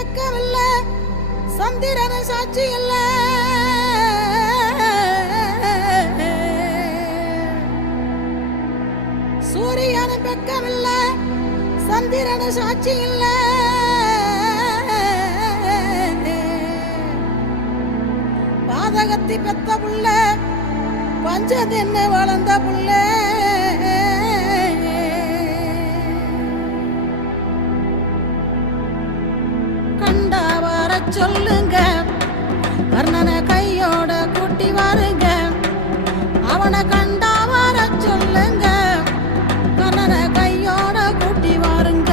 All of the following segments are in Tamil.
வெக்கவில்லை, சந்திரன சாட்சி இல்ல. சூரியன வெக்கவில்லை, சந்திரன சாட்சி இல்ல. பாதகத்தி பெத்த புள்ள, பஞ்சதின்னு வளர்ந்த புள்ள. கண்டா வர சொல்லுங்க, கர்ணனை கையோட கூட்டி வாருங்க. அவனை கண்டா வர சொல்லுங்க, கர்ணனை கையோட கூட்டி வாருங்க.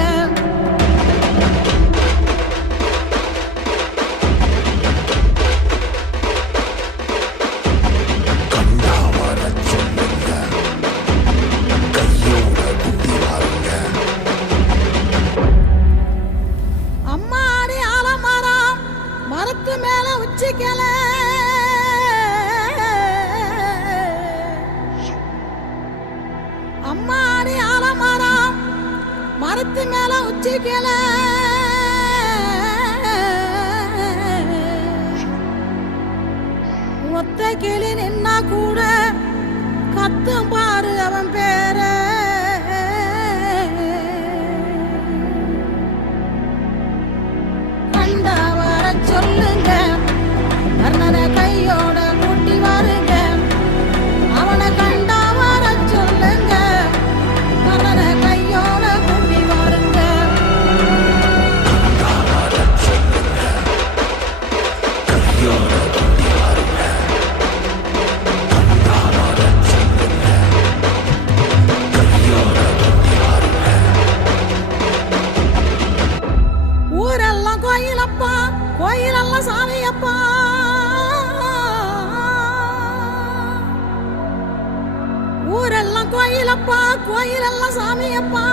அம்மாடி ஆலமரம் மரத்து மேல உச்சிக்கல. அம்மாடி ஆலமரம் மரத்து மேல உச்சிக்கல. ஒத்த கிளி நின்னா கூட கத்தும் பாரு அவன் பேர. கண்டா வர சொல்லுங்க, கர்ணனை கையோட கூட்டி வாருங்க. அவனை கண்டா வர சொல்லுங்க, கர்ணனை கையோட கூட்டி வாருங்க. ஊரெல்லாம் கோயிலப்பா, கோயிலெல்லாம் சாமியப்பா. ஊரெல்லாம் கோயிலப்பா, கோயிலெல்லாம் சாமியப்பா.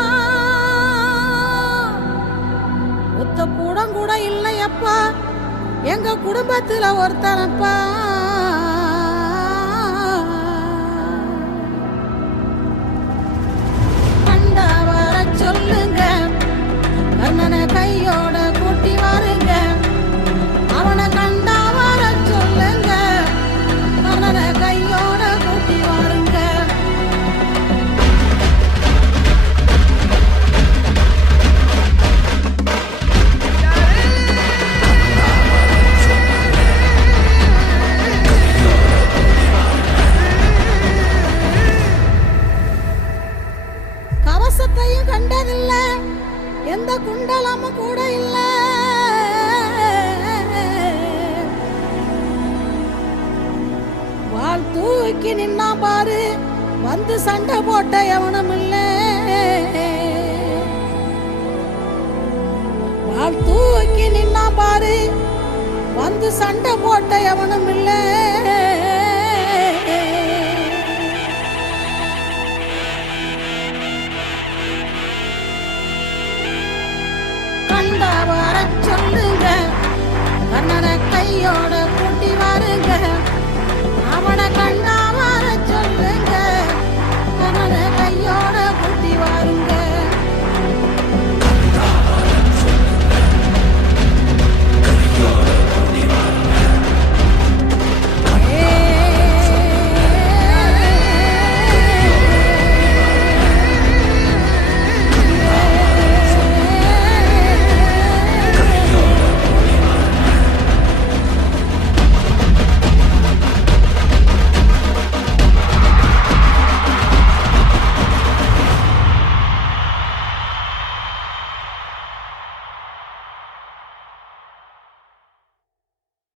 ஒத்த கூடம் கூட இல்லையப்பா, எங்க குடும்பத்துல ஒருத்தனப்பா. கண்டா வர சொல்லுங்க, கர்ணனை கையோட கூட்டி வாருங்க. அவனை கண்டா வர சொல்லுங்க, கர்ணனை கையோட கூட்டி வாருங்க. கவசத்தையும் கண்டதில்லை, எந்த குண்டலமும் கூட இல்ல. வாள் தூக்கி நின்னா பாரு, வந்து சண்டை போட்ட எவனும் இல்ல. வாள் தூக்கி நின்னா பாரு, வந்து சண்டை போட்ட எவனும் இல்ல. கண்டா வர சொல்லுங்க, கர்ணனை